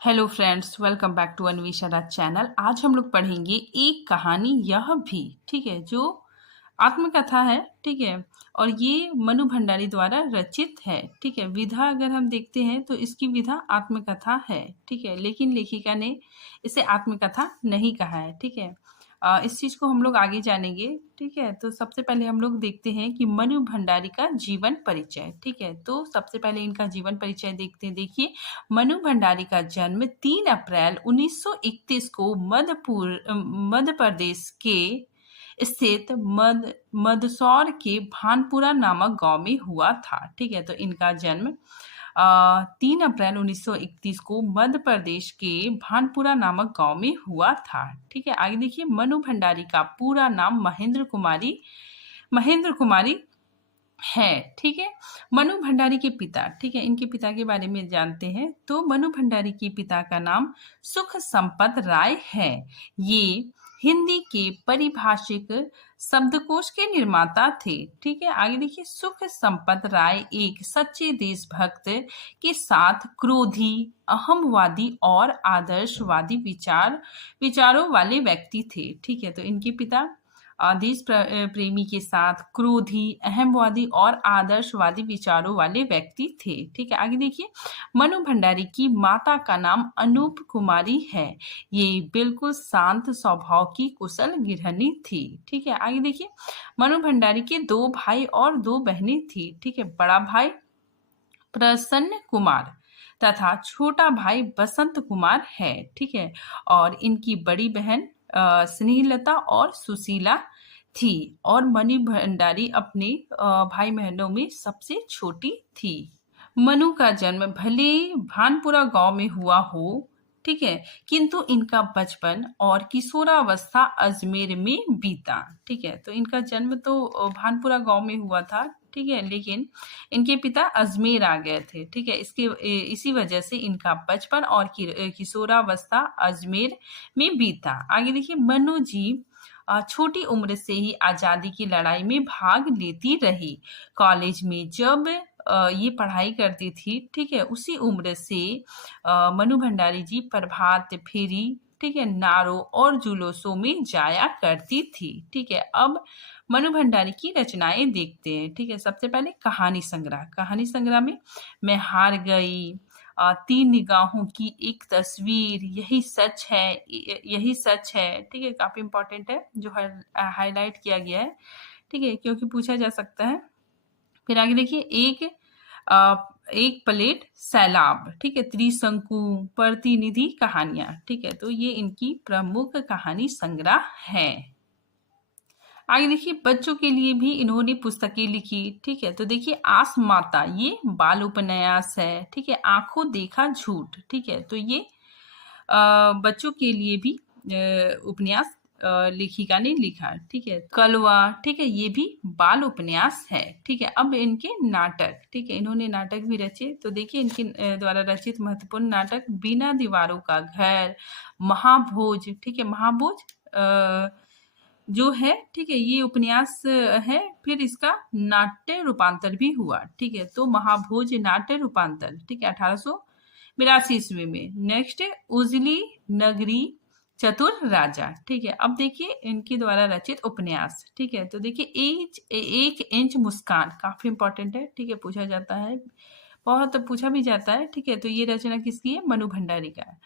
Hello friends, welcome back to Anvesha channel. आज हम लोग पढ़ेंगे एक कहानी यह भी, ठीक है, जो आत्मकथा है, ठीक है। और ये मनु भंडारी द्वारा रचित है, ठीक है। विधा अगर हम देखते हैं तो इसकी विधा आत्मकथा है, ठीक है, लेकिन लेखिका ने इसे आत्मकथा नहीं कहा है, ठीक है। इस चीज़ को हम लोग आगे जानेंगे, ठीक है। तो सबसे पहले हम लोग देखते हैं कि मनु भंडारी का जीवन परिचय, ठीक है। तो सबसे पहले इनका जीवन परिचय देखते हैं। देखिए, मनु भंडारी का जन्म 3 अप्रैल 1931 को मध्य प्रदेश के स्थित मंदसौर के भानपुरा नामक गांव में हुआ था, ठीक है। तो इनका जन्म 3 अप्रैल 1931 को मध्य प्रदेश के भानपुरा नामक गांव में हुआ था, ठीक है। आगे देखिए, मनु भंडारी का पूरा नाम महेंद्र कुमारी है, ठीक है। मनु भंडारी के पिता, ठीक है, इनके पिता के बारे में जानते हैं। तो मनु भंडारी के पिता का नाम सुख संपत राय है। ये हिंदी के परिभाषिक शब्दकोश के निर्माता थे, ठीक है। आगे देखिए, सुख संपत राय एक सच्चे देशभक्त के साथ क्रोधी, अहमवादी और आदर्शवादी विचारों वाले व्यक्ति थे, ठीक है। तो इनके पिता देश प्रेमी के साथ क्रोधी, अहमवादी और आदर्शवादी विचारों वाले व्यक्ति थे, ठीक है। आगे देखिए, मनु भंडारी की माता का नाम अनूप कुमारी है। ये बिल्कुल शांत स्वभाव की कुशल गृहिणी थी, ठीक है। आगे देखिए, मनु भंडारी के 2 भाई और 2 बहनें थी, ठीक है। बड़ा भाई प्रसन्न कुमार तथा छोटा भाई बसंत कुमार है, ठीक है। और इनकी बड़ी बहन स्नेहलता और सुशीला थी। और मणि भंडारी अपने भाई बहनों में सबसे छोटी थी। मनु का जन्म भले भानपुरा गांव में हुआ हो, ठीक है, किंतु इनका बचपन और किशोरावस्था अजमेर में बीता, ठीक है। तो इनका जन्म तो भानपुरा गांव में हुआ था, ठीक है, लेकिन इनके पिता अजमेर आ गए थे, ठीक है। इसी वजह से इनका बचपन और किशोरावस्था अजमेर में बीता। आगे देखिए, मनु जी छोटी उम्र से ही आजादी की लड़ाई में भाग लेती रही। कॉलेज में जब ये पढ़ाई करती थी, ठीक है, उसी उम्र से मनु भंडारी जी प्रभात फेरी, ठीक है, नारों और जुलूसों में जाया करती थी, ठीक है। अब मनु भंडारी की रचनाएं देखते हैं, ठीक है। सबसे पहले कहानी संग्रह में मैं हार गई, 3 निगाहों की एक तस्वीर, यही सच है, ठीक है। काफी इंपॉर्टेंट है, जो हाईलाइट किया गया है, ठीक है, क्योंकि पूछा जा सकता है। फिर आगे देखिए, एक प्लेट सैलाब, ठीक है, त्रिशंकु, प्रतिनिधि कहानियां, ठीक है। तो ये इनकी प्रमुख कहानी संग्रह है। आगे देखिए, बच्चों के लिए भी इन्होंने पुस्तकें लिखी, ठीक है। तो देखिए, आस माता, ये बाल उपन्यास है, ठीक है। आंखों देखा झूठ, ठीक है। तो ये बच्चों के लिए भी उपन्यास लेखिका ने लिखा, ठीक है। कलवा, ठीक है, ये भी बाल उपन्यास है, ठीक है। अब इनके नाटक, ठीक है, इन्होंने नाटक भी रचे। तो देखिए, इनके द्वारा रचित महत्वपूर्ण नाटक बिना दीवारों का घर, महाभोज, ठीक है। महाभोज जो है, ठीक है, ये उपन्यास है। फिर इसका नाट्य रूपांतर भी हुआ, ठीक है। तो महाभोज नाट्य रूपांतर, ठीक है, 1882 ईस्वी में। नेक्स्ट है उजली नगरी चतुर राजा, ठीक है। अब देखिए, इनके द्वारा रचित उपन्यास, ठीक है। तो देखिए, एक इंच मुस्कान काफी इंपॉर्टेंट है, ठीक है, पूछा जाता है, बहुत पूछा भी जाता है, ठीक है। तो ये रचना किसकी है? मनु भंडारी का,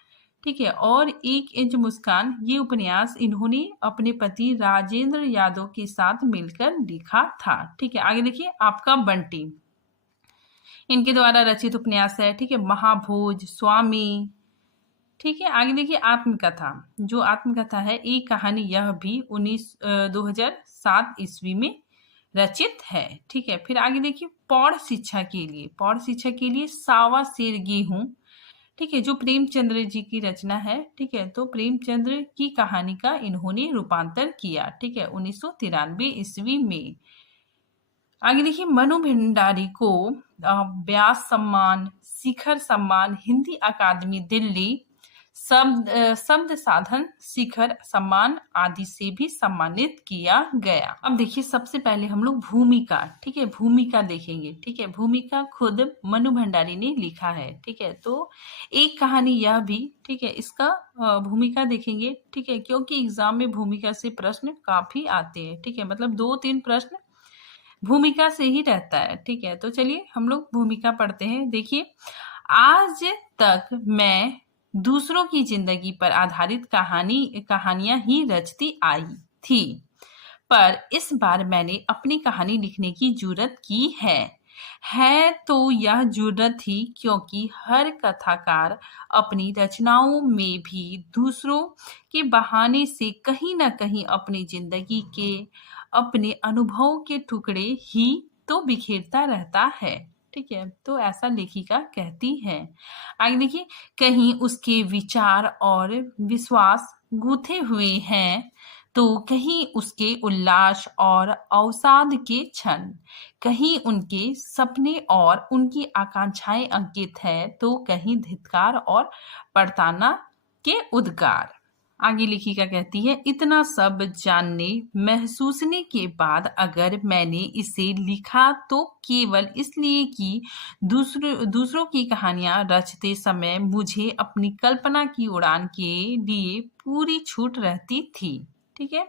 ठीक है। और एक इंच मुस्कान, ये उपन्यास इन्होंने अपने पति राजेंद्र यादव के साथ मिलकर लिखा था, ठीक है। आगे देखिए, आपका बंटी, इनके द्वारा रचित उपन्यास है, ठीक है। महाभोज, स्वामी, ठीक है। आगे देखिए, आत्मकथा, जो आत्मकथा है एक कहानी यह भी 2007 ईस्वी में रचित है, ठीक है। फिर आगे देखिए, पौड़ शिक्षा के लिए सावा शेर गेहूं, ठीक है, जो प्रेमचंद्र जी की रचना है, ठीक है। तो प्रेमचंद्र की कहानी का इन्होंने रूपांतर किया, ठीक है, 1993 ईस्वी में। आगे देखिए, मनु भंडारी को व्यास सम्मान, शिखर सम्मान, हिंदी अकादमी दिल्ली, शब्द साधन, शिखर, सम्मान आदि से भी सम्मानित किया गया। अब देखिए सबसे पहले हम लोग भूमिका, ठीक है, भूमिका देखेंगे। ठीक है, भूमिका खुद मनु भंडारी ने लिखा है। ठीक है, तो एक कहानी यह भी, ठीक है, इसका भूमिका देखेंगे। ठीक है, क्योंकि एग्जाम में भूमिका से प्रश्न काफी आते हैं। ठीक है, मतलब 2-3 प्रश्न भूमिका से ही रहता है। ठीक है, तो चलिए हम लोग भूमिका पढ़ते हैं। देखिए, आज तक मैं दूसरों की जिंदगी पर आधारित कहानियां ही रचती आई थी, पर इस बार मैंने अपनी कहानी लिखने की जुर्रत की है तो यह जुर्रत थी क्योंकि हर कथाकार अपनी रचनाओं में भी दूसरों के बहाने से कहीं ना कहीं अपनी जिंदगी के, अपने अनुभव के टुकड़े ही तो बिखेरता रहता है। ठीक है, तो ऐसा लेखिका कहती है। आगे देखिए, कहीं उसके विचार और विश्वास गूंथे हुए हैं तो कहीं उसके उल्लास और अवसाद के क्षण, कहीं उनके सपने और उनकी आकांक्षाएं अंकित है तो कहीं धिक्कार और पड़ताना के उद्गार। आगे लेखिका कहती है, इतना सब जानने महसूसने के बाद अगर मैंने इसे लिखा तो केवल इसलिए कि दूसरों की कहानियां रचते समय मुझे अपनी कल्पना की उड़ान के लिए पूरी छूट रहती थी। ठीक है,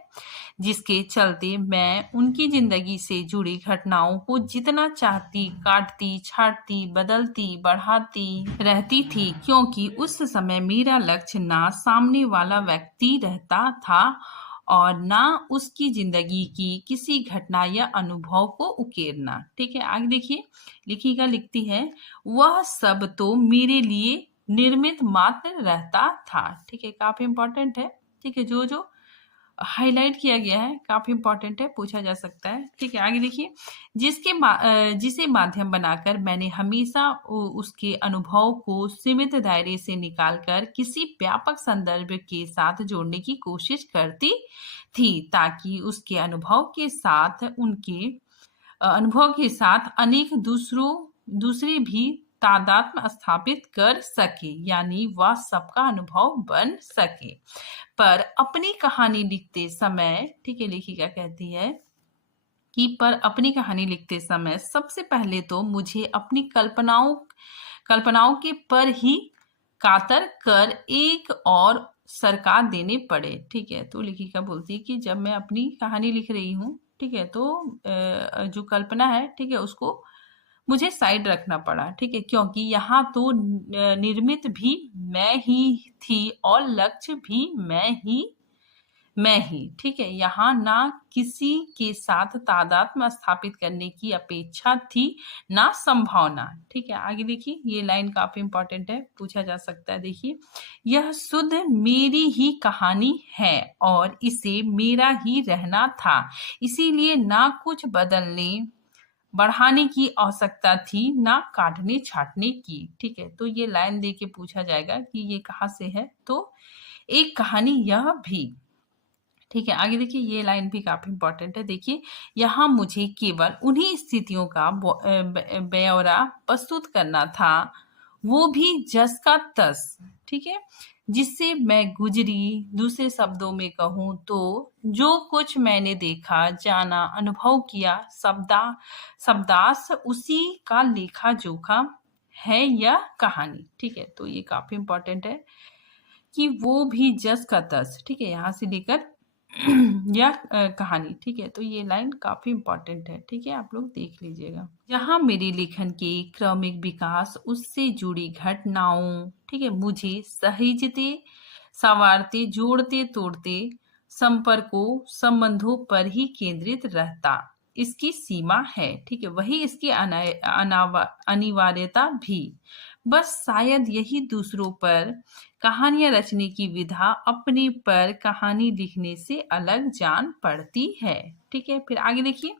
जिसके चलते मैं उनकी जिंदगी से जुड़ी घटनाओं को जितना चाहती काटती, छाटती, बदलती, बढ़ाती रहती थी, क्योंकि उस समय मेरा लक्ष्य ना सामने वाला व्यक्ति रहता था और ना उसकी जिंदगी की किसी घटना या अनुभव को उकेरना। ठीक है, आगे देखिए, लेखिका लिखती है, वह सब तो मेरे लिए निर्मित मात्र रहता था। ठीक है, काफी इंपॉर्टेंट है। ठीक है, जो जो हाईलाइट किया गया है काफी इंपॉर्टेंट है, पूछा जा सकता है। ठीक है, आगे देखिए, जिसे माध्यम बनाकर मैंने हमेशा उसके अनुभव को सीमित दायरे से निकालकर किसी व्यापक संदर्भ के साथ जोड़ने की कोशिश करती थी, ताकि उसके अनुभव के साथ अनेक दूसरे भी तादात्म्य स्थापित कर सके, यानी वह सबका अनुभव बन सके। पर अपनी कहानी लिखते समय, ठीक है, लेखिका कहती है कि पर अपनी कहानी लिखते समय सबसे पहले तो मुझे अपनी कल्पनाओं के पर ही कातर कर एक और सरका देने पड़े। ठीक है, तो लेखिका बोलती है कि जब मैं अपनी कहानी लिख रही हूँ, ठीक है, तो जो कल्पना है, ठीक है, उसको मुझे साइड रखना पड़ा। ठीक है, क्योंकि यहाँ तो निर्मित भी मैं ही थी और लक्ष्य भी मैं ही। ठीक है, यहाँ ना किसी के साथ तादात्म्य स्थापित करने की अपेक्षा थी, ना संभावना। ठीक है, आगे देखिए, ये लाइन काफी इंपॉर्टेंट है, पूछा जा सकता है। देखिए, यह शुद्ध मेरी ही कहानी है और इसे मेरा ही रहना था, इसीलिए ना कुछ बदलने बढ़ाने की आवश्यकता थी, ना काटने छाटने की। ठीक है, तो ये लाइन दे के पूछा जाएगा कि ये कहाँ से है, तो एक कहानी यह भी। ठीक है, आगे देखिए, ये लाइन भी काफी इंपॉर्टेंट है। देखिए, यहाँ मुझे केवल उन्हीं स्थितियों का ब्यौरा प्रस्तुत करना था, वो भी जस का तस। ठीक है, जिससे मैं गुजरी। दूसरे शब्दों में कहूँ तो जो कुछ मैंने देखा, जाना, अनुभव किया, शब्दास उसी का लेखा जोखा है यह कहानी। ठीक है, तो ये काफी इंपॉर्टेंट है कि वो भी जस का तस। ठीक है, यहाँ से लेकर यह कहानी। ठीक है, तो ये लाइन काफी इंपॉर्टेंट है। ठीक है, आप लोग देख लीजिएगा। जहाँ मेरे लेखन के क्रमिक विकास, उससे जुड़ी घटनाओं, ठीक है, मुझे सहेजते, संवारते, जोड़ते तोड़ते संपर्कों, संबंधों पर ही केंद्रित रहता इसकी सीमा है। ठीक है, वही इसकी अनिवार्यता भी। बस शायद यही दूसरों पर कहानियां रचने की विधा अपने पर कहानी लिखने से अलग जान पड़ती है। ठीक है, फिर आगे देखिए,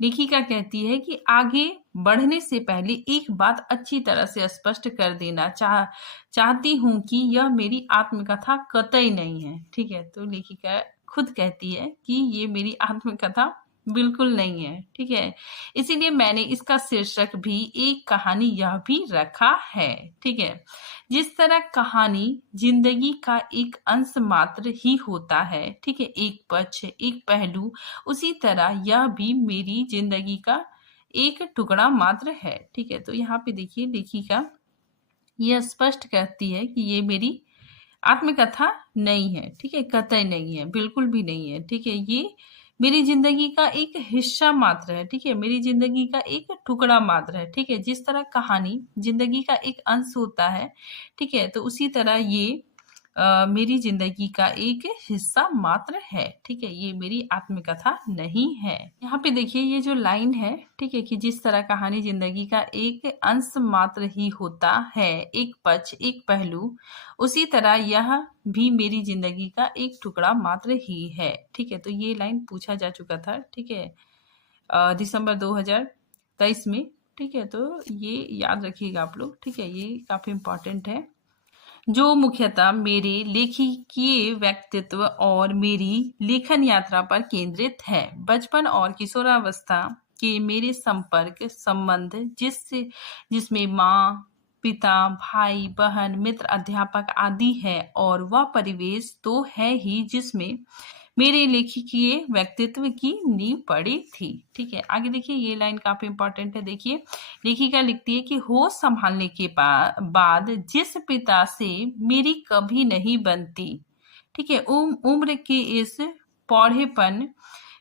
लेखिका कहती है कि आगे बढ़ने से पहले एक बात अच्छी तरह से स्पष्ट कर देना चाहती हूँ कि यह मेरी आत्मकथा कतई नहीं है। ठीक है, तो लेखिका खुद कहती है कि ये मेरी आत्मकथा बिल्कुल नहीं है, ठीक है? इसीलिए मैंने इसका शीर्षक भी एक कहानी यह भी रखा है, ठीक है? जिस तरह कहानी ज़िंदगी का एक अंश मात्र ही होता है, ठीक है? एक पक्ष, एक पहलू, उसी तरह यह भी मेरी ज़िंदगी का एक टुकड़ा मात्र है, ठीक है? तो यहाँ पे देखिए लेखिका यह स्पष्ट कहती है कि ये मेरी आत्मकथा नहीं है, ठीक है? कतई नहीं है, बिल्कुल भी नहीं है, ठीक है? ये मेरी ज़िंदगी का एक हिस्सा मात्र है, ठीक है? मेरी ज़िंदगी का एक टुकड़ा मात्र है, ठीक है? जिस तरह कहानी ज़िंदगी का एक अंश होता है, ठीक है? तो उसी तरह ये मेरी ज़िंदगी का एक हिस्सा मात्र है, ठीक है? ये मेरी आत्मकथा नहीं है। यहाँ पे देखिए ये जो लाइन है, ठीक है? कि जिस तरह कहानी ज़िंदगी का एक अंश मात्र ही होता है, एक पक्ष, एक पहलू, उसी तरह यह भी मेरी ज़िंदगी का एक टुकड़ा मात्र ही है, ठीक है? तो ये लाइन पूछा जा चुका था, ठीक है? दिसंबर 2023 में, ठीक है? तो ये याद रखिएगा आप लोग, ठीक है? ये काफ़ी इम्पोर्टेंट है। जो मुख्यतः मेरे लेखकीय व्यक्तित्व और मेरी लेखन यात्रा पर केंद्रित है। बचपन और किशोरावस्था के मेरे संपर्क संबंध जिसमें माँ, पिता, भाई, बहन, मित्र, अध्यापक आदि है और वह परिवेश तो है ही जिसमें मेरे लेखकीय व्यक्तित्व की नींव पड़ी थी, ठीक है? आगे देखिए ये लाइन काफी इंपॉर्टेंट है। देखिए लेखिका लिखती है कि होश संभालने के बाद जिस पिता से मेरी कभी नहीं बनती, ठीक है, उम्र के इस पौधेपन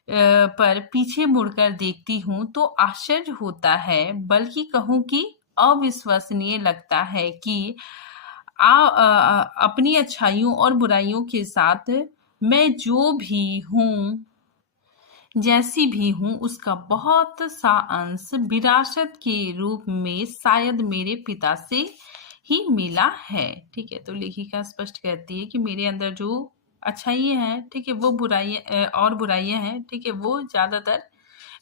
पर पीछे मुड़कर देखती हूँ तो आश्चर्य होता है, बल्कि कहूँ कि अविश्वसनीय लगता है कि अपनी अच्छाइयों और बुराइयों के साथ मैं जो भी हूँ, जैसी भी हूँ, उसका बहुत सा अंश विरासत के रूप में शायद मेरे पिता से ही मिला है, ठीक है? तो लेखिका स्पष्ट कहती है कि मेरे अंदर जो अच्छाइयाँ हैं, ठीक है, वो बुराइयाँ और बुराइयाँ हैं, ठीक है, वो ज़्यादातर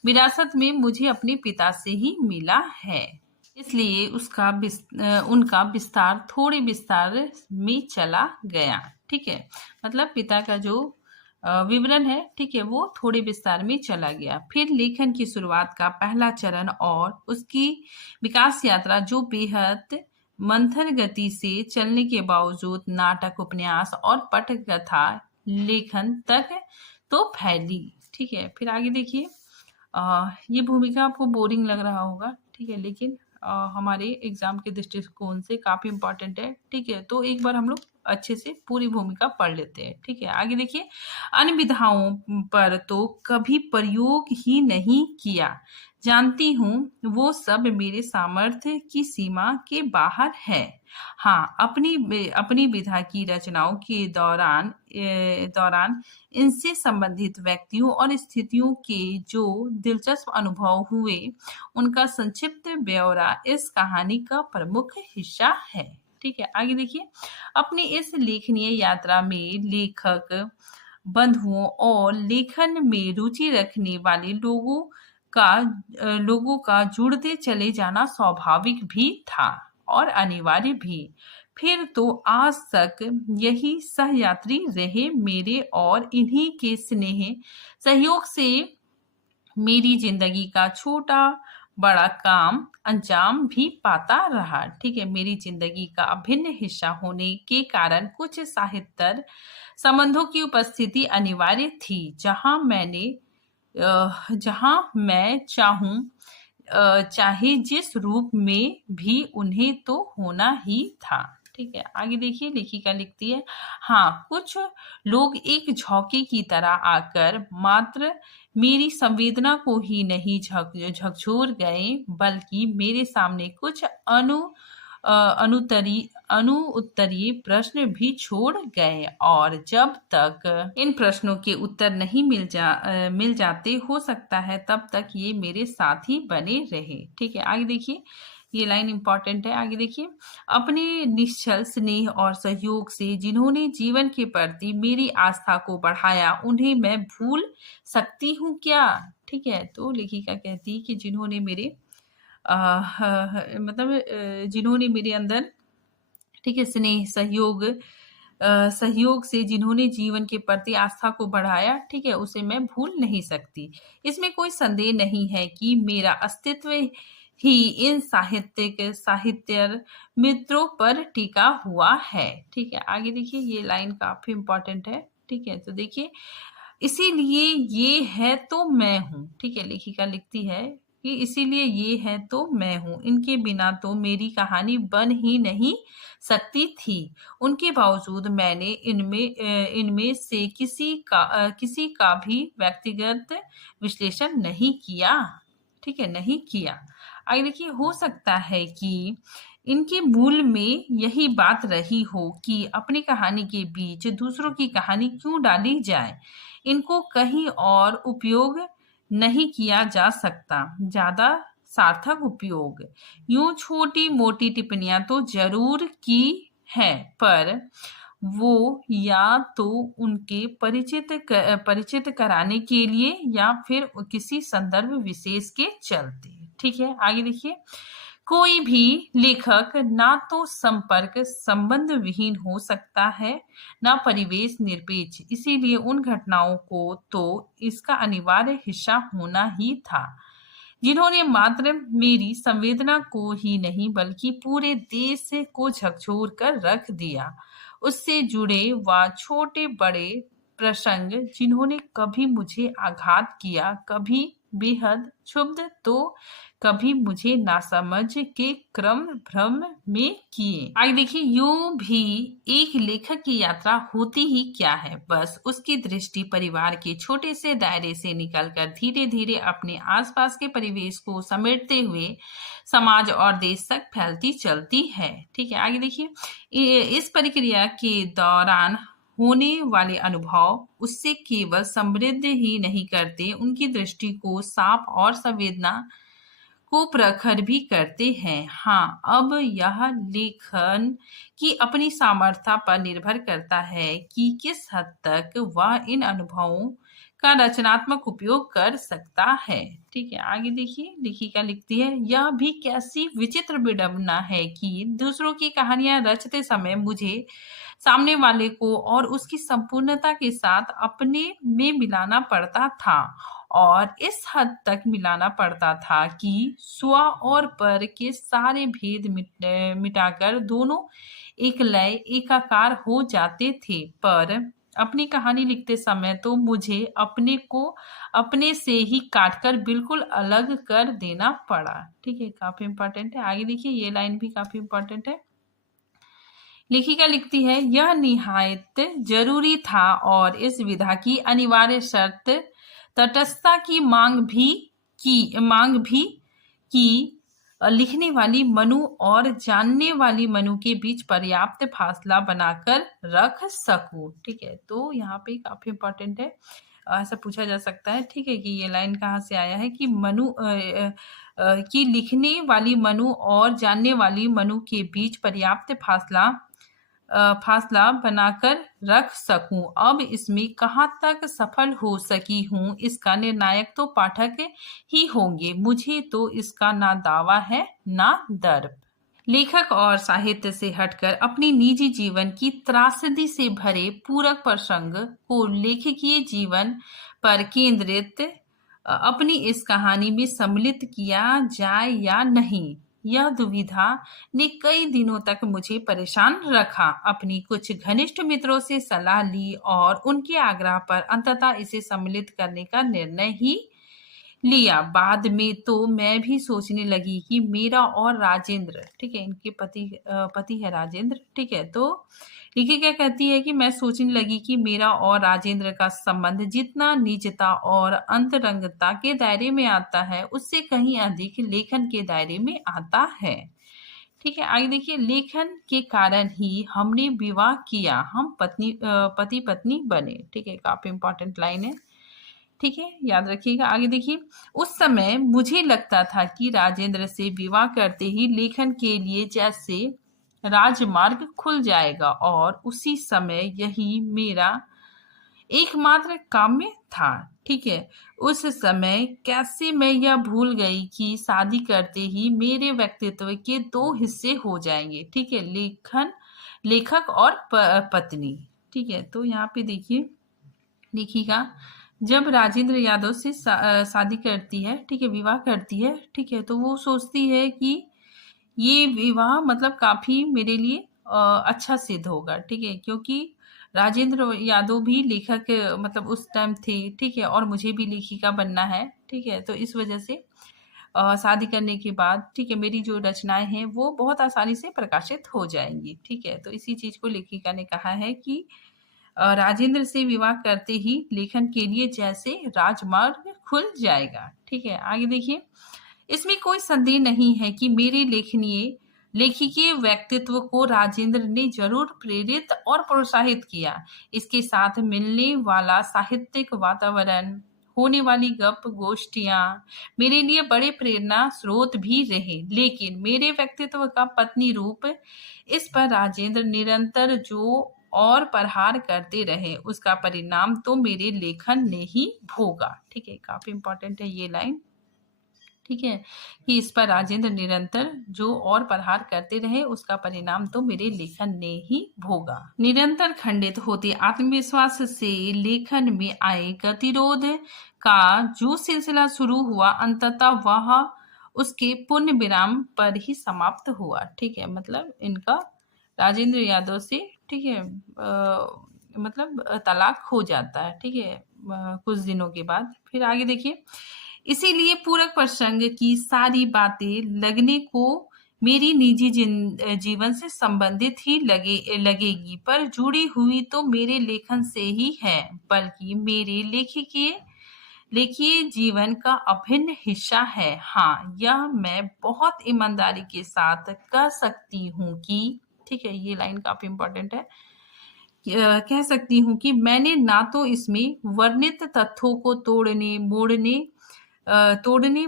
विरासत में मुझे अपने पिता से ही मिला है। इसलिए उनका विस्तार थोड़े विस्तार में चला गया, ठीक है? मतलब पिता का जो विवरण है, ठीक है, वो थोड़े विस्तार में चला गया। फिर लेखन की शुरुआत का पहला चरण और उसकी विकास यात्रा जो बेहद मंथर गति से चलने के बावजूद नाटक, उपन्यास और पटकथा लेखन तक तो फैली, ठीक है? फिर आगे देखिए ये भूमिका आपको बोरिंग लग रहा होगा, ठीक है, लेकिन हमारे एग्जाम के दृष्टिकोण से काफी इम्पोर्टेंट है, ठीक है? तो एक बार हम लोग अच्छे से पूरी भूमिका पढ़ लेते हैं, ठीक है? आगे देखिए अन्य विधाओं पर तो कभी प्रयोग ही नहीं किया, जानती हूँ वो सब मेरे सामर्थ्य की सीमा के बाहर है। हाँ, अपनी विधा की रचनाओं के दौरान इनसे संबंधित व्यक्तियों और स्थितियों के जो दिलचस्प अनुभव हुए, उनका संक्षिप्त ब्यौरा इस कहानी का प्रमुख हिस्सा है, ठीक है? आगे देखिए अपनी इस लेखनीय यात्रा में लेखक बंधुओं और लेखन में रुचि रखने वाले लोगों का जुड़ते चले जाना स्वाभाविक भी था और अनिवार्य भी। फिर तो आज तक यही सहयात्री रहे मेरे और इन्हीं के स्नेह सहयोग से मेरी जिंदगी का छोटा बड़ा काम अंजाम भी पाता रहा, ठीक है? मेरी जिंदगी का अभिन्न हिस्सा होने के कारण कुछ साहित्य संबंधों की उपस्थिति अनिवार्य थी, जहां मैं चाहे जिस रूप में भी उन्हें तो होना ही था, ठीक है? आगे देखिए लेखिका लिखती है हाँ, कुछ लोग एक झोंके की तरह आकर मात्र मेरी संवेदना को ही नहीं झकझोर गए, बल्कि मेरे सामने कुछ अनु उत्तरीय प्रश्न भी छोड़ गए और जब तक इन प्रश्नों के उत्तर नहीं मिल जाते, हो सकता है तब तक ये मेरे साथ ही बने रहे, ठीक है? आगे देखिए ये लाइन इंपॉर्टेंट है। आगे देखिए अपने निश्चल स्नेह और सहयोग से जिन्होंने जीवन के प्रति मेरी आस्था को बढ़ाया, उन्हें मैं भूल सकती हूँ क्या, ठीक है? तो लेखिका कहती है कि जिन्होंने मेरे मतलब जिन्होंने मेरे अंदर, ठीक है, स्नेह सहयोग सहयोग से जिन्होंने जीवन के प्रति आस्था को बढ़ाया, ठीक है, उसे मैं भूल नहीं सकती। इसमें कोई संदेह नहीं है कि मेरा अस्तित्व ही इन साहित्य मित्रों पर टिका हुआ है। ठीक है, आगे देखिए, ये लाइन काफ़ी इम्पोर्टेंट है। ठीक है, तो देखिए, इसीलिए ये है तो मैं हूँ। ठीक है, लेखिका लिखती है कि इसीलिए ये है तो मैं हूँ, इनके बिना तो मेरी कहानी बन ही नहीं सकती थी। उनके बावजूद मैंने इनमें से किसी का भी व्यक्तिगत विश्लेषण नहीं किया। ठीक है, नहीं किया। आगे देखिए, हो सकता है कि इनके मूल में यही बात रही हो कि अपनी कहानी के बीच दूसरों की कहानी क्यों डाली जाए। इनको कहीं और उपयोग नहीं किया जा सकता, ज़्यादा सार्थक उपयोग। यूं छोटी मोटी टिप्पणियां तो जरूर की है, पर वो या तो उनके परिचित कराने के लिए या फिर किसी संदर्भ विशेष के चलते। ठीक है, आगे देखिए, कोई भी लेखक ना तो संपर्क संबंध विहीन हो सकता है, ना परिवेश निरपेक्ष। इसीलिए उन घटनाओं को तो इसका अनिवार्य हिस्सा होना ही था, जिन्होंने मात्र मेरी संवेदना को ही नहीं बल्कि पूरे देश को झकझोर कर रख दिया। उससे जुड़े व छोटे बड़े प्रसंग जिन्होंने कभी मुझे आघात किया, कभी बेहद क्षुब्ध, तो कभी मुझे नासमझ के क्रम भ्रम में किए। आगे देखिए, यूं भी एक लेखक की यात्रा होती ही क्या है, बस उसकी दृष्टि परिवार के छोटे से दायरे से निकलकर धीरे धीरे अपने आसपास के परिवेश को समेटते हुए समाज और देश तक फैलती चलती है। ठीक है, आगे देखिए, इस प्रक्रिया के दौरान होने वाले अनुभव उससे केवल समृद्ध ही नहीं करते, उनकी दृष्टि को साफ और संवेदना को प्रखर भी करते हैं। हाँ, अब यह लेखन की अपनी सामर्थ्य पर निर्भर करता है कि किस हद तक वह इन अनुभवों का रचनात्मक उपयोग कर सकता है। ठीक है, आगे देखिए, लेखिका लिखती है, यह भी कैसी विचित्र विडंबना है कि दूसरों की कहानियां रचते समय मुझे सामने वाले को और उसकी संपूर्णता के साथ अपने में मिलाना पड़ता था, और इस हद तक मिलाना पड़ता था कि स्व और पर के सारे भेद मिटाकर दोनों एक लय एकाकार हो जाते थे। पर अपनी कहानी लिखते समय तो मुझे अपने को अपने से ही काटकर बिल्कुल अलग कर देना पड़ा। ठीक है, काफी इंपॉर्टेंट है। आगे देखिए, ये लाइन भी काफी इंपॉर्टेंट है। लेखिका लिखती है, यह निहायत जरूरी था और इस विधा की अनिवार्य शर्त तटस्थता की मांग भी की लिखने वाली मनु और जानने वाली मनु के बीच पर्याप्त फासला बनाकर रख सकूं। ठीक है, तो यहाँ पे काफी इंपॉर्टेंट है, ऐसा पूछा जा सकता है। ठीक है, कि ये लाइन कहाँ से आया है कि कि लिखने वाली मनु और जानने वाली मनु के बीच पर्याप्त फासला बनाकर रख सकूं। अब इसमें कहाँ तक सफल हो सकी हूं, इसका निर्णायक तो पाठक ही होंगे। मुझे तो इसका ना दावा है ना दर्प। लेखक और साहित्य से हटकर अपनी निजी जीवन की त्रासदी से भरे पूरक प्रसंग को लेखकीय जीवन पर केंद्रित अपनी इस कहानी में सम्मिलित किया जाए या नहीं, यह दुविधा ने कई दिनों तक मुझे परेशान रखा। अपनी कुछ घनिष्ठ मित्रों से सलाह ली और उनके आग्रह पर अंततः इसे सम्मिलित करने का निर्णय ही लिया। बाद में तो मैं भी सोचने लगी कि मेरा और राजेंद्र, ठीक है, इनके पति है राजेंद्र, ठीक है, तो लेखिका क्या कहती है कि मैं सोचने लगी कि मेरा और राजेंद्र का संबंध जितना निजता और अंतरंगता के दायरे में आता है, उससे कहीं अधिक लेखन के दायरे में आता है। ठीक है, आगे देखिए, लेखन के कारण ही हमने विवाह किया, हम पति पत्नी बने। ठीक है, काफी इंपॉर्टेंट लाइन है। ठीक है, याद रखिएगा। आगे देखिए, उस समय मुझे लगता था कि राजेंद्र से विवाह करते ही लेखन के लिए जैसे राजमार्ग खुल जाएगा और उसी समय यही मेरा एकमात्र काम्य था। ठीक है, उस समय कैसे मैं यह भूल गई कि शादी करते ही मेरे व्यक्तित्व के दो हिस्से हो जाएंगे। ठीक है, लेखक और पत्नी। ठीक है, तो यहाँ पे देखिए लेखिका जब राजेंद्र यादव से शादी करती है, ठीक है, विवाह करती है, ठीक है, तो वो सोचती है कि ये विवाह मतलब काफी मेरे लिए अच्छा सिद्ध होगा, ठीक है, क्योंकि राजेंद्र यादव भी लेखक मतलब उस टाइम थे, ठीक है, और मुझे भी लेखिका बनना है, ठीक है, तो इस वजह से शादी करने के बाद, ठीक है, मेरी जो रचनाएं हैं वो बहुत आसानी से प्रकाशित हो जाएंगी, ठीक है, तो इसी चीज को लेखिका ने कहा है कि राजेंद्र से विवाह करते ही लेखन के लिए जैसे राजमार्ग खुल जाएगा, ठीक है। आगे देखिए, इसमें कोई संदेह नहीं है कि मेरे लेखिकीय व्यक्तित्व को राजेंद्र ने जरूर प्रेरित और प्रोत्साहित किया। इसके साथ मिलने वाला साहित्यिक वातावरण, होने वाली गप गोष्ठियां मेरे लिए बड़े प्रेरणा स्रोत भी रहे, लेकिन मेरे व्यक्तित्व का पत्नी रूप इस पर राजेंद्र निरंतर जो और प्रहार करते रहे, उसका परिणाम तो मेरे लेखन ने ही भोगा। ठीक है, काफी इंपॉर्टेंट है ये लाइन, ठीक है, कि इस पर राजेंद्र निरंतर जो और प्रहार करते रहे, उसका परिणाम तो मेरे लेखन ने ही भोगा। निरंतर खंडित होते आत्मविश्वास से लेखन में आए गतिरोध का जो सिलसिला शुरू हुआ, अंततः वह उसके पूर्ण विराम पर ही समाप्त हुआ। ठीक है, मतलब इनका राजेंद्र यादव से, ठीक है, मतलब तलाक हो जाता है, ठीक है, कुछ दिनों के बाद। फिर आगे देखिए, इसीलिए पूरक प्रसंग की सारी बातें लगने को मेरी निजी जीवन से संबंधित ही लगेगी, पर जुड़ी हुई तो मेरे लेखन से ही है, बल्कि मेरे लेखिए जीवन का अभिन्न हिस्सा है। हाँ, यह मैं बहुत ईमानदारी के साथ कह सकती हूँ कि, ठीक है, ये लाइन काफी इंपॉर्टेंट है, कह सकती हूँ कि मैंने ना तो इसमें वर्णित तथ्यों को तोड़ने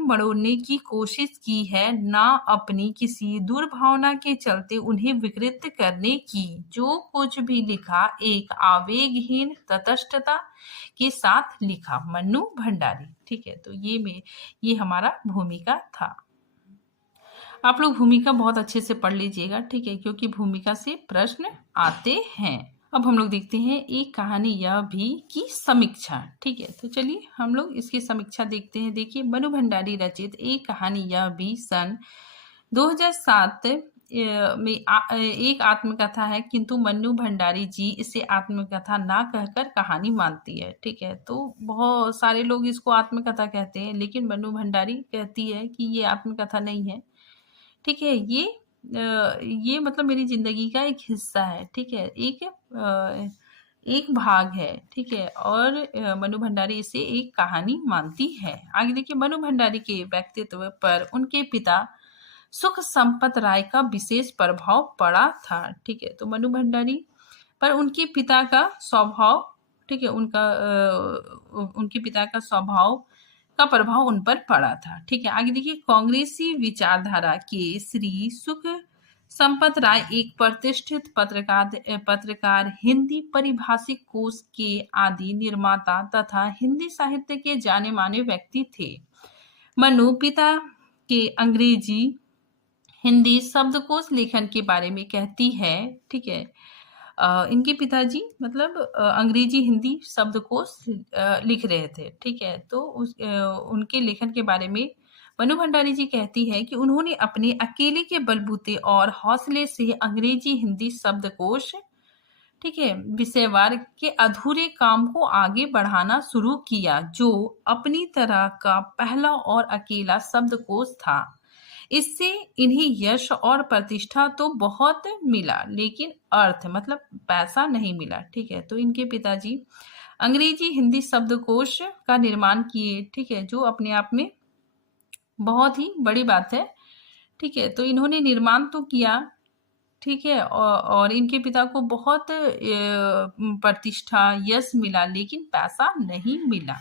मरोड़ने की कोशिश की है, ना अपनी किसी दुर्भावना के चलते उन्हें विकृत करने की। जो कुछ भी लिखा एक आवेगहीन तटस्थता के साथ लिखा। मन्नू भंडारी। ठीक है, तो ये हमारा भूमिका था। आप लोग भूमिका बहुत अच्छे से पढ़ लीजिएगा, ठीक है, क्योंकि भूमिका से प्रश्न आते हैं। अब हम लोग देखते हैं एक कहानी यह भी की समीक्षा। ठीक है, तो चलिए हम लोग इसकी समीक्षा देखते हैं। देखिए, मनु भंडारी रचित एक कहानी यह भी सन 2007 में एक आत्मकथा है, किंतु मन्नू भंडारी जी इसे आत्मकथा ना कहकर कहानी मानती है। ठीक है, तो बहुत सारे लोग इसको आत्मकथा कहते हैं, लेकिन मन्नू भंडारी कहती है कि ये आत्मकथा नहीं है। ठीक है, ये मतलब मेरी जिंदगी का एक हिस्सा है। ठीक है, एक भाग है। ठीक है, और मनु भंडारी इसे एक कहानी मानती है। आगे देखिए, मनु भंडारी के व्यक्तित्व पर उनके पिता सुख संपत राय का विशेष प्रभाव पड़ा था। ठीक है, तो मनु भंडारी पर उनके पिता का स्वभाव, ठीक है, उनके पिता का स्वभाव का प्रभाव उन पर पड़ा था। ठीक है, आगे देखिए, कांग्रेसी विचारधारा के श्री सुख संपत राय एक प्रतिष्ठित पत्रकार, हिंदी परिभाषिक कोश के आदि निर्माता तथा हिंदी साहित्य के जाने माने व्यक्ति थे। मनु पिता के अंग्रेजी हिंदी शब्दकोश लेखन के बारे में कहती है। ठीक है, इनके पिताजी मतलब अंग्रेजी हिंदी शब्दकोश लिख रहे थे। ठीक है, तो उनके लेखन के बारे में मनु भंडारी जी कहती है कि उन्होंने अपने अकेले के बलबूते और हौसले से अंग्रेजी हिंदी शब्दकोश, ठीक है, विषयवार के अधूरे काम को आगे बढ़ाना शुरू किया, जो अपनी तरह का पहला और अकेला शब्दकोश था। इससे इन्हें यश और प्रतिष्ठा तो बहुत मिला, लेकिन अर्थ मतलब पैसा नहीं मिला। ठीक है, तो इनके पिताजी अंग्रेजी हिंदी शब्दकोश का निर्माण किए। ठीक है, जो अपने आप में बहुत ही बड़ी बात है। ठीक है, तो इन्होंने निर्माण तो किया, ठीक है, और इनके पिता को बहुत प्रतिष्ठा यश मिला, लेकिन पैसा नहीं मिला।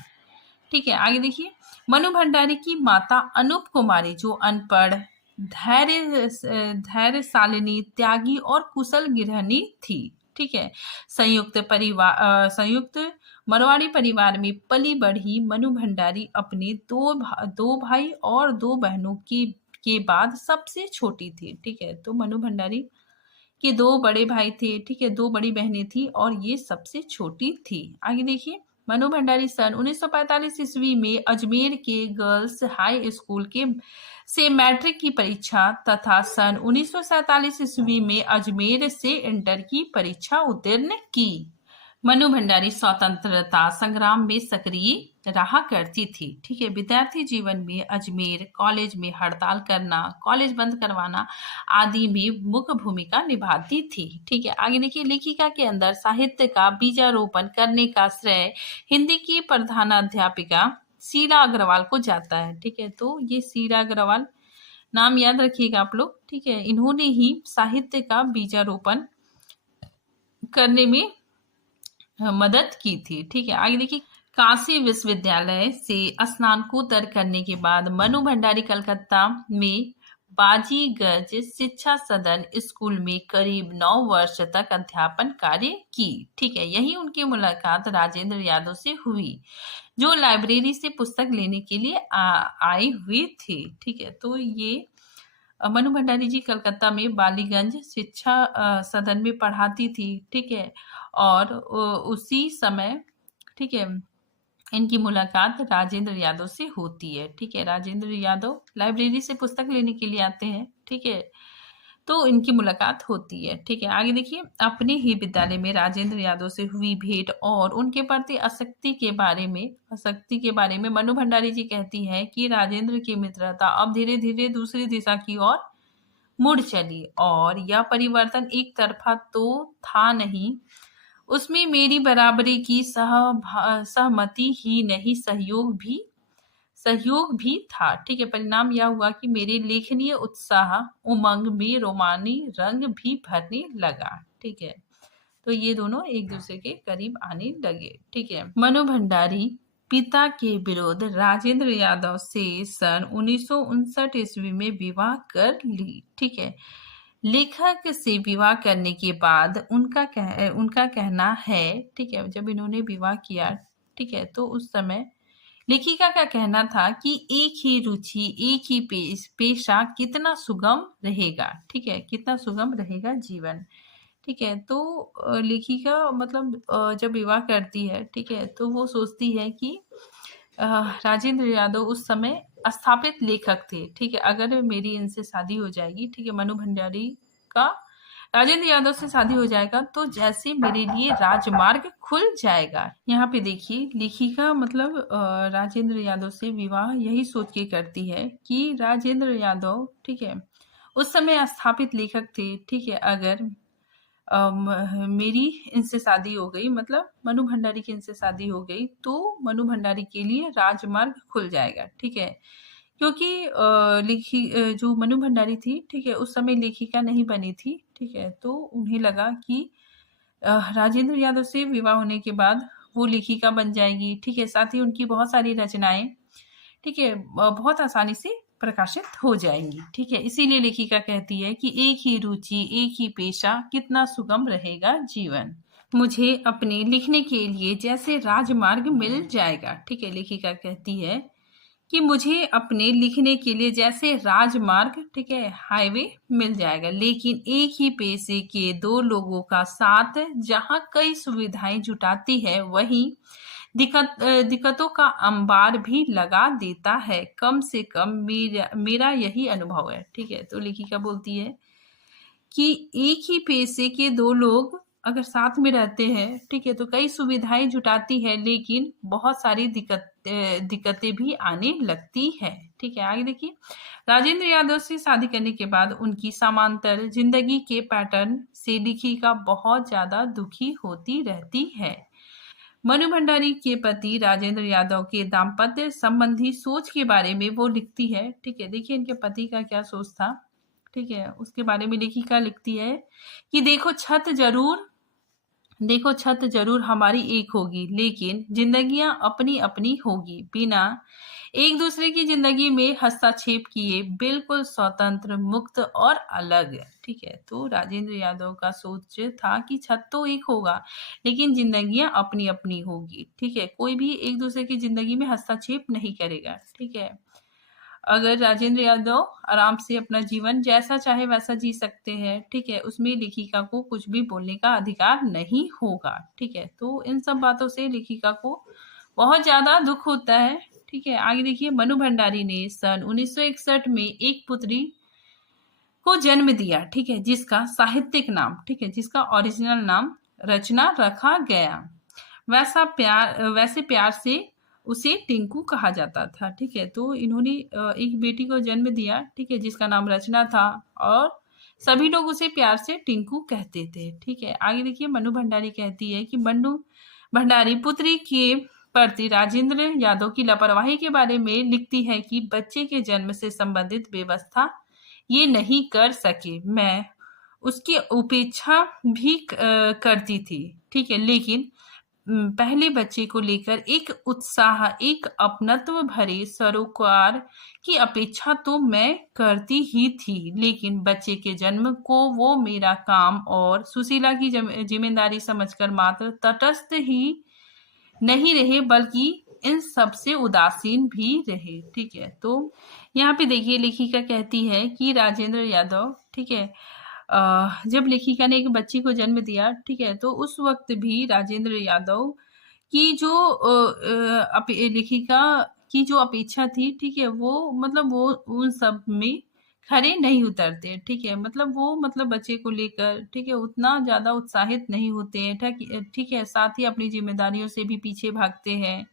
ठीक है, आगे देखिए, मनु भंडारी की माता अनूप कुमारी जो अनपढ़, धैर्यशालिनी, त्यागी और कुशल गृहिणी थी। ठीक है, संयुक्त मरवाड़ी परिवार में पली बढ़ी मनु भंडारी अपने दो भाई और दो बहनों के बाद सबसे छोटी थी। ठीक है, तो मनु भंडारी के 2 बड़े भाई थे, ठीक है, 2 बड़ी बहनें थी और ये सबसे छोटी थी। आगे देखिए, मनु भंडारी सन 1945 ईस्वी में अजमेर के गर्ल्स हाई स्कूल के से मैट्रिक की परीक्षा तथा सन 1947 ईस्वी में अजमेर से इंटर की परीक्षा उत्तीर्ण की। मनु भंडारी स्वतंत्रता संग्राम में सक्रिय रहा करती थी, ठीक है। विद्यार्थी जीवन में अजमेर कॉलेज में हड़ताल करना, कॉलेज बंद करवाना आदि में मुख्य भूमिका निभाती थी, ठीक है। आगे देखिए, लेखिका के अंदर साहित्य का बीजारोपण करने का श्रेय हिंदी की प्रधानाध्यापिका शीला अग्रवाल को जाता है, ठीक है। तो ये शीला अग्रवाल नाम याद रखिएगा आप लोग, ठीक है। इन्होंने ही साहित्य का बीजारोपण करने में मदद की थी, ठीक है। आगे देखिए, काशी विश्वविद्यालय से स्नातकोत्तर करने के बाद मनु भंडारी कलकत्ता में बाजीगंज शिक्षा सदन स्कूल में करीब 9 वर्ष तक अध्यापन कार्य की, ठीक है। यही उनकी मुलाकात राजेंद्र यादव से हुई, जो लाइब्रेरी से पुस्तक लेने के लिए आए हुए थे, ठीक है। तो ये मनु भंडारी जी कलकत्ता में बालीगंज शिक्षा सदन में पढ़ाती थी, ठीक है। और उसी समय, ठीक है, इनकी मुलाकात राजेंद्र यादव से होती है, ठीक है। राजेंद्र यादव लाइब्रेरी से पुस्तक लेने के लिए आते हैं, ठीक है। तो इनकी मुलाकात होती है, ठीक है। आगे देखिए, अपने ही विद्यालय में राजेंद्र यादव से हुई भेंट और उनके प्रति आसक्ति के बारे में मनु भंडारी जी कहती है कि राजेंद्र की मित्रता अब धीरे धीरे दूसरी दिशा की ओर मुड़ चली और यह परिवर्तन एक तरफा तो था नहीं, उसमें मेरी बराबरी की सहमति ही नहीं, सहयोग भी था, ठीक है। परिणाम यह हुआ कि मेरे लेखनीय उत्साह उमंग में रोमानी रंग भी भरने लगा, ठीक है। तो ये दोनों एक दूसरे के करीब आने लगे, ठीक है। मनु भंडारी पिता के विरुद्ध राजेंद्र यादव से सन 1959 ईस्वी में विवाह कर ली, ठीक है। लेखक से विवाह करने के बाद उनका कहना है, ठीक है, जब इन्होंने विवाह किया, ठीक है, तो उस समय लेखिका का कहना था कि एक ही रुचि, एक ही पेशा कितना सुगम रहेगा, ठीक है, कितना सुगम रहेगा जीवन, ठीक है। तो लेखिका मतलब जब विवाह करती है, ठीक है, तो वो सोचती है कि राजेंद्र यादव उस समय स्थापित लेखक थे, ठीक है। अगर मेरी इनसे शादी हो जाएगी, ठीक है, मनु भंडारी का राजेंद्र यादव से शादी हो जाएगा तो जैसे मेरे लिए राजमार्ग खुल जाएगा। यहाँ पे देखिए, लेखिका मतलब राजेंद्र यादव से विवाह यही सोच के करती है कि राजेंद्र यादव, ठीक है, उस समय स्थापित लेखक थे, ठीक है। अगर मेरी इनसे शादी हो गई, मतलब मनु भंडारी की इनसे शादी हो गई, तो मनु भंडारी के लिए राजमार्ग खुल जाएगा, ठीक है। क्योंकि जो मनु भंडारी थी, ठीक है, उस समय लेखिका नहीं बनी थी, ठीक है। तो उन्हें लगा कि राजेंद्र यादव से विवाह होने के बाद वो लेखिका बन जाएगी, ठीक है। साथ ही उनकी बहुत सारी रचनाएं, ठीक है, बहुत आसानी से प्रकाशित हो जाएंगी, ठीक है। इसीलिए लेखिका कहती है कि एक ही रुचि, एक ही पेशा, कितना सुगम रहेगा जीवन, मुझे अपने लिखने के लिए जैसे राजमार्ग मिल जाएगा, ठीक है। लेखिका कहती है कि मुझे अपने लिखने के लिए जैसे राजमार्ग, ठीक है, हाईवे मिल जाएगा, लेकिन एक ही पेशे के 2 लोगों का साथ जहां कई सुविधाएं जुटाती है, वहीं दिक्कतों का अंबार भी लगा देता है। कम से कम मेरा यही अनुभव है, ठीक है। तो लेखिका बोलती है कि एक ही पेशे के 2 लोग अगर साथ में रहते हैं, ठीक है, तो कई सुविधाएं जुटाती है, लेकिन बहुत सारी दिक्कतें भी आने लगती है, ठीक है। आगे देखिए, राजेंद्र यादव से शादी करने के बाद उनकी समांतर जिंदगी के पैटर्न से लेखिका बहुत ज्यादा दुखी होती रहती है। मनु भंडारी के पति राजेंद्र यादव के दाम्पत्य संबंधी सोच के बारे में वो लिखती है, ठीक है। देखिए इनके पति का क्या सोच था, ठीक है, उसके बारे में लेखिका लिखती है कि देखो छत जरूर हमारी एक होगी, लेकिन जिंदगियां अपनी अपनी होगी, बिना एक दूसरे की जिंदगी में हस्तक्षेप किए, बिल्कुल स्वतंत्र, मुक्त और अलग, ठीक है। तो राजेंद्र यादव का सोच था कि छत तो एक होगा, लेकिन जिंदगियां अपनी अपनी होगी, ठीक है, कोई भी एक दूसरे की जिंदगी में हस्तक्षेप नहीं करेगा, ठीक है। अगर राजेंद्र यादव आराम से अपना जीवन जैसा चाहे वैसा जी सकते हैं, ठीक है, उसमें लेखिका को कुछ भी बोलने का अधिकार नहीं होगा, ठीक है। तो इन सब बातों से लेखिका को बहुत ज्यादा दुख होता है, ठीक है। आगे देखिए, मनु भंडारी ने सन 1961 में एक पुत्री को जन्म दिया, ठीक है, जिसका साहित्यिक नाम, ठीक है, जिसका ओरिजिनल नाम रचना रखा गया। वैसे प्यार से उसे टिंकू कहा जाता था, ठीक है। तो इन्होंने एक बेटी को जन्म दिया, ठीक है, जिसका नाम रचना था, और सभी लोग उसे प्यार से टिंकू कहते थे, ठीक है। आगे देखिए, मनु भंडारी कहती है कि मनु भंडारी पुत्री के प्रति राजेंद्र यादव की लापरवाही के बारे में लिखती है कि बच्चे के जन्म से संबंधित व्यवस्था ये नहीं कर सके। मैं उसकी उपेक्षा भी करती थी, ठीक है, लेकिन पहले बच्चे को लेकर एक उत्साह, एक अपनत्व भरे सरोकार की अपेक्षा तो मैं करती ही थी, लेकिन बच्चे के जन्म को वो मेरा काम और सुशीला की जिम्मेदारी समझकर मात्र तटस्थ ही नहीं रहे, बल्कि इन सब से उदासीन भी रहे, ठीक है। तो यहाँ पे देखिए, लेखिका कहती है कि राजेंद्र यादव, ठीक है, जब लेखिका ने एक बच्ची को जन्म दिया, ठीक है, तो उस वक्त भी राजेंद्र यादव की जो लेखिका की जो अपेक्षा थी, ठीक है, वो मतलब वो उन सब में खरे नहीं उतरते, ठीक है। मतलब वो मतलब बच्चे को लेकर, ठीक है, उतना ज्यादा उत्साहित नहीं होते हैं, ठीक है। साथ ही अपनी जिम्मेदारियों से भी पीछे भागते हैं,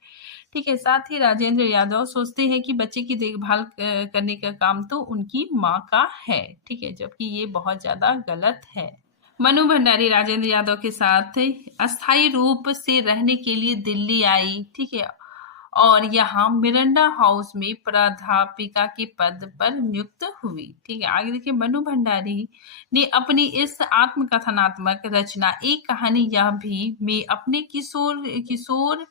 ठीक है। साथ ही राजेंद्र यादव सोचते हैं कि बच्चे की देखभाल करने का काम तो उनकी माँ का है, ठीक है, जबकि ये बहुत ज्यादा गलत है। मनु भंडारी राजेंद्र यादव के साथ अस्थायी रूप से रहने के लिए दिल्ली आई, ठीक है, और यहाँ मिरांडा हाउस में प्राध्यापिका के पद पर नियुक्त हुई, ठीक है। आगे देखिए, मनु भंडारी ने अपनी इस आत्मकथनात्मक रचना एक कहानी यह भी में अपने किशोर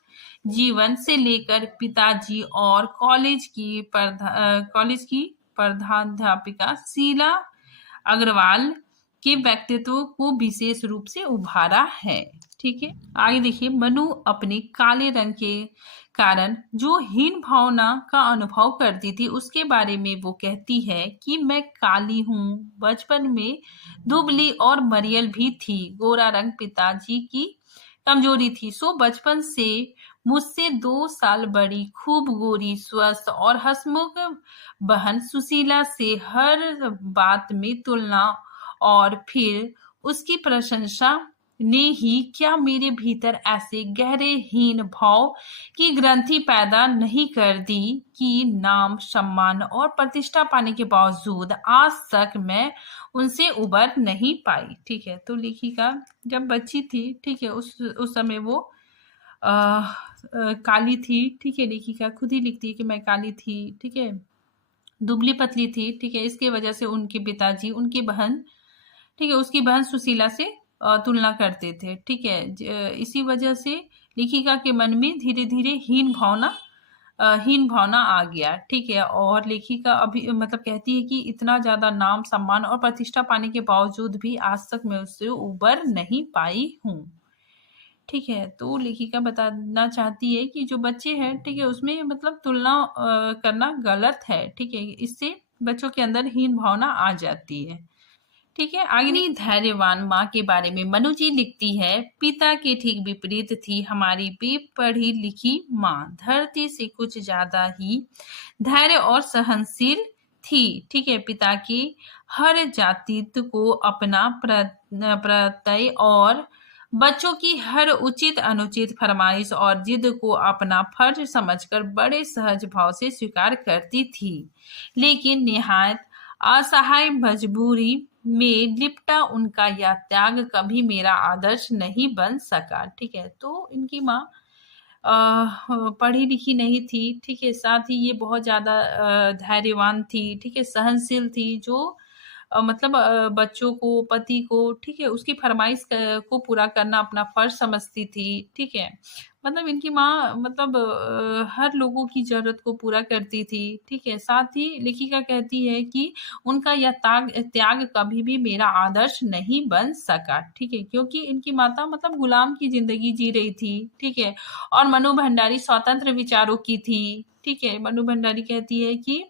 जीवन से लेकर पिताजी और कॉलेज की प्रधानाध्यापिका शीला अग्रवाल के व्यक्तित्व को विशेष रूप से उभारा है, ठीक है। आगे देखिए, मनु अपने काले रंग के कारण जो हीन भावना का अनुभव करती थी, उसके बारे में वो कहती है कि मैं काली हूँ, बचपन में दुबली और मरियल भी थी, गोरा रंग पिताजी की कमजोरी थी, सो बचपन से मुझसे 2 साल बड़ी, खूब गोरी, स्वस्थ और हंसमुख बहन सुशीला से हर बात में तुलना और फिर उसकी प्रशंसा ने ही क्या मेरे भीतर ऐसे गहरे हीन भाव की ग्रंथि पैदा नहीं कर दी कि नाम, सम्मान और प्रतिष्ठा पाने के बावजूद आज तक मैं उनसे उबर नहीं पाई, ठीक है। तो लेखिका जब बच्ची थी, ठीक है, उस समय वो काली थी, ठीक है। लेखिका खुद ही लिखती है कि मैं काली थी, ठीक है, दुबली पतली थी, ठीक है। इसके वजह से उनके पिताजी उनकी बहन, ठीक है, उसकी बहन सुशीला से तुलना करते थे, ठीक है। इसी वजह से लेखिका के मन में धीरे धीरे हीन भावना आ गया, ठीक है। और लेखिका अभी मतलब कहती है कि इतना ज्यादा नाम, सम्मान और प्रतिष्ठा पाने के बावजूद भी आज तक मैं उससे उबर नहीं पाई हूँ, ठीक है। तो लेखिका बताना चाहती है कि जो बच्चे हैं, ठीक है, उसमें मतलब तुलना करना गलत है, ठीक है। इससे बच्चों के अंदर हीन भावना आ जाती है, ठीक है। आगे धैर्यवान माँ के बारे में मनु जी लिखती है, पिता के ठीक विपरीत थी हमारी बेपढ़ी लिखी माँ, धरती से कुछ ज्यादा ही धैर्य और सहनशील थी, ठीक है। पिता के हर जातित्व को अपना प्रत्यय और बच्चों की हर उचित अनुचित फरमाइश और जिद को अपना फर्ज समझकर बड़े सहज भाव से स्वीकार करती थी, लेकिन निहायत असहाय मजबूरी में लिपटा उनका यह त्याग कभी मेरा आदर्श नहीं बन सका, ठीक है। तो इनकी माँ पढ़ी लिखी नहीं थी, ठीक है, साथ ही ये बहुत ज्यादा धैर्यवान थी, ठीक है, सहनशील थी, जो मतलब बच्चों को, पति को, ठीक है, उसकी फरमाइश को पूरा करना अपना फर्ज समझती थी, ठीक है। मतलब इनकी माँ मतलब हर लोगों की जरूरत को पूरा करती थी, ठीक है। साथ ही लेखिका कहती है कि उनका यह त्याग कभी भी मेरा आदर्श नहीं बन सका, ठीक है, क्योंकि इनकी माता मतलब गुलाम की जिंदगी जी रही थी, ठीक है, और मनु भंडारी स्वतंत्र विचारों की थी, ठीक है। मनु भंडारी कहती है कि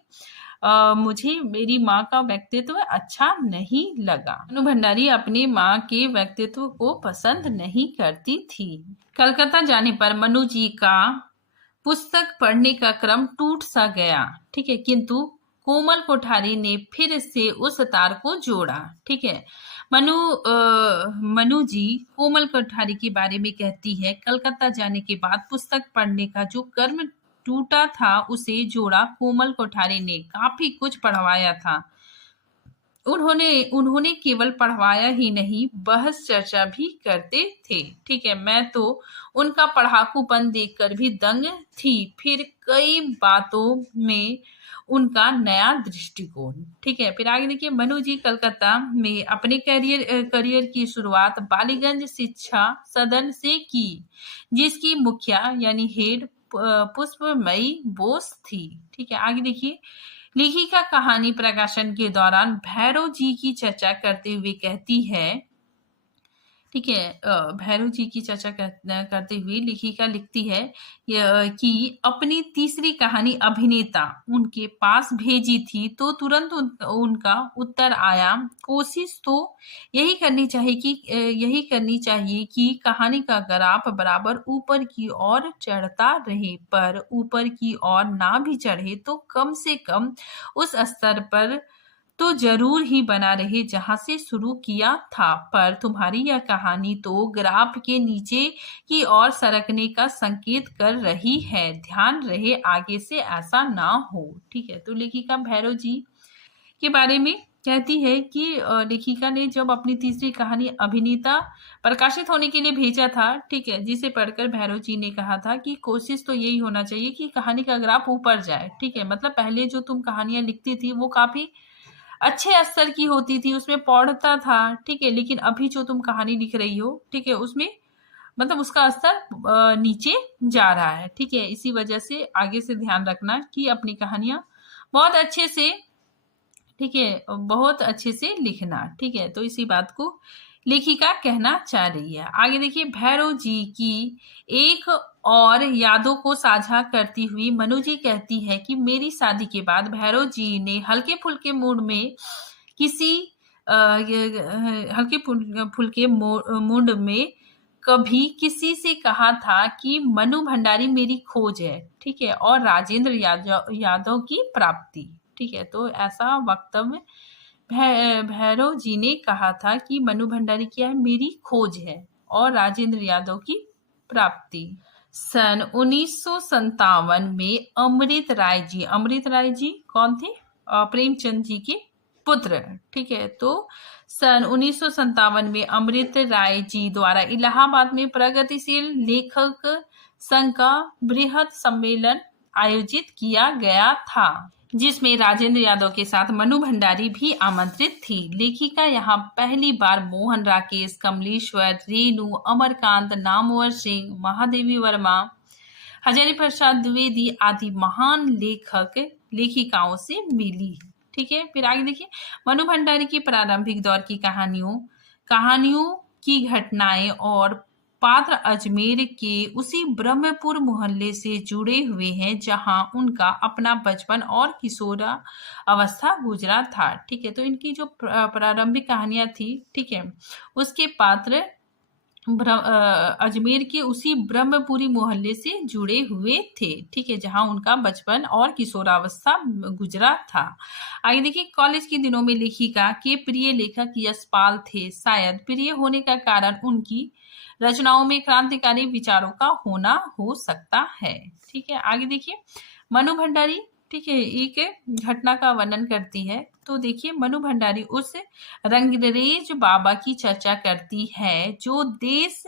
मुझे मेरी माँ का व्यक्तित्व अच्छा नहीं लगा। मनु भंडारी अपनी माँ के व्यक्तित्व को पसंद नहीं करती थी। कलकत्ता जाने पर मनु जी का पुस्तक पढ़ने का क्रम टूट सा गया, ठीक है, किंतु कोमल कोठारी ने फिर से उस तार को जोड़ा, ठीक है। मनु जी कोमल कोठारी के बारे में कहती है, कलकत्ता जाने के बाद पुस्तक पढ़ने का जो कर्म टूटा था उसे जोड़ा कोमल कोठारी ने, काफी कुछ पढ़वाया था। उन्होंने केवल पढ़वाया ही नहीं, बहस चर्चा भी करते थे, ठीक है। मैं तो उनका पढ़ाकूपन देखकर भी दंग थी, फिर कई बातों में उनका नया दृष्टिकोण, ठीक है। फिर आगे देखिए, मनु जी कलकत्ता में अपने करियर की शुरुआत बालीगंज शिक्षा सदन से की, जिसकी मुखिया यानी हेड पुष्पमयी बोस थी, ठीक है। आगे देखिए, लेखिका कहानी प्रकाशन के दौरान भैरव जी की चर्चा करते हुए कहती है, ठीक है, भैरव जी की चर्चा करते हुए लेखिका लिखती है कि अपनी तीसरी कहानी अभिनेता उनके पास भेजी थी तो तुरंत उनका उत्तर आया, कोशिश तो यही करनी चाहिए कि कहानी का ग्राफ बराबर ऊपर की ओर चढ़ता रहे, पर ऊपर की ओर ना भी चढ़े तो कम से कम उस स्तर पर तो जरूर ही बना रहे जहां से शुरू किया था। पर तुम्हारी यह कहानी तो ग्राफ के नीचे की ओर सरकने का संकेत कर रही है, ध्यान रहे आगे से ऐसा ना हो, ठीक है। तो लेखिका भैरव जी के बारे में कहती है कि लेखिका ने जब अपनी तीसरी कहानी अभिनेता प्रकाशित होने के लिए भेजा था, ठीक है, जिसे पढ़कर भैरव जी ने कहा था कि कोशिश तो यही होना चाहिए कि कहानी का ग्राफ ऊपर जाए, ठीक है। मतलब पहले जो तुम कहानियां लिखती थी वो काफी अच्छे स्तर की होती थी, उसमें पढ़ता था, ठीक है, लेकिन अभी जो तुम कहानी लिख रही हो, ठीक है, उसमें मतलब उसका स्तर नीचे जा रहा है, ठीक है। इसी वजह से आगे से ध्यान रखना कि अपनी कहानियां बहुत अच्छे से, ठीक है, बहुत अच्छे से लिखना, ठीक है। तो इसी बात को लेखिका कहना चाह रही है। आगे देखिए, भैरव जी की एक और यादों को साझा करती हुई मनु जी कहती है कि मेरी शादी के बाद भैरव जी ने हल्के फुल्के मूड में किसी हल्के फुल्के मूड में कभी किसी से कहा था कि मनु भंडारी मेरी खोज है, ठीक है, और राजेंद्र यादव की प्राप्ति, ठीक है। तो ऐसा वक्तव्य भैरव जी ने कहा था कि मनु भंडारी क्या है, मेरी खोज है और राजेंद्र यादव की प्राप्ति। सन 1957 में अमृत राय जी कौन थे? प्रेमचंद जी के पुत्र, ठीक है। तो सन 1957 में अमृत राय जी द्वारा इलाहाबाद में प्रगतिशील लेखक संघ का बृहद सम्मेलन आयोजित किया गया था, जिसमें राजेंद्र यादव के साथ मनु भंडारी भी आमंत्रित थी। लेखिका यहाँ पहली बार मोहन राकेश, कमलेश्वर, रेणु, अमरकांत, नामवर सिंह, महादेवी वर्मा, हजारी प्रसाद द्विवेदी आदि महान लेखिकाओं से मिली, ठीक है। फिर आगे देखिए, मनु भंडारी की प्रारंभिक दौर की कहानियों की घटनाएं और पात्र अजमेर के उसी ब्रह्मपुर मोहल्ले से जुड़े हुए हैं जहां उनका अपना बचपन और किशोरा अवस्था गुजरा था, ठीक है। तो इनकी जो प्रारंभिक कहानियां थी, ठीक है, उसके पात्र अजमेर के उसी ब्रह्मपुरी मोहल्ले से जुड़े हुए थे, ठीक है, जहां उनका बचपन और किशोरावस्था गुजरा था। आगे देखिए, कॉलेज के दिनों में लेखिका के प्रिय लेखक यशपाल थे। शायद प्रिय होने का कारण उनकी रचनाओं में क्रांतिकारी विचारों का होना हो सकता है, ठीक है। आगे देखिए, मनु भंडारी, ठीक है, एक घटना का वर्णन करती है। तो देखिए, मनु भंडारी उस रंगरेज बाबा की चर्चा करती है जो देश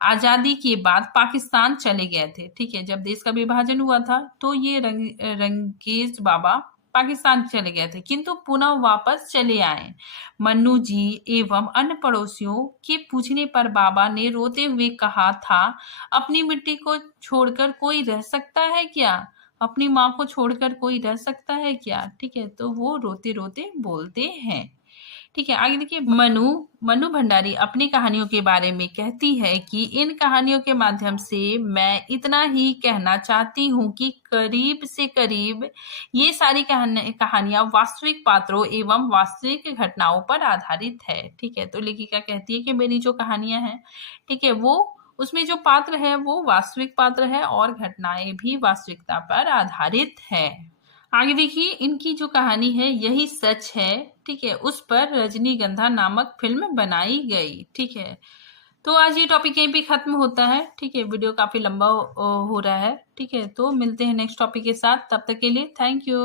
आजादी के बाद पाकिस्तान चले गए थे, ठीक है। जब देश का विभाजन हुआ था तो ये रंगरेज बाबा पाकिस्तान चले गए थे, किंतु पुनः वापस चले आए। मन्नू जी एवं अन्य पड़ोसियों के पूछने पर बाबा ने रोते हुए कहा था, अपनी मिट्टी को छोड़कर कोई रह सकता है क्या? अपनी माँ को छोड़कर कोई रह सकता है क्या? ठीक है, तो वो रोते रोते बोलते हैं, ठीक है, आगे देखिए, मनु भंडारी अपनी कहानियों के बारे में कहती है कि इन कहानियों के माध्यम से मैं इतना ही कहना चाहती हूँ कि करीब से करीब ये सारी कहानियां वास्तविक पात्रों एवं वास्तविक घटनाओं पर आधारित है। ठीक है, तो लेखिका कहती है कि मेरी जो कहानियां हैं, ठीक है, वो उसमें जो पात्र है वो वास्तविक पात्र है और घटनाएं भी वास्तविकता पर आधारित है। आगे देखिए, इनकी जो कहानी है यही सच है, ठीक है, उस पर रजनीगंधा नामक फिल्म बनाई गई। ठीक है, तो आज ये टॉपिक यहीं पे खत्म होता है। ठीक है, वीडियो काफी लंबा हो रहा है। ठीक है, तो मिलते हैं नेक्स्ट टॉपिक के साथ, तब तक के लिए थैंक यू।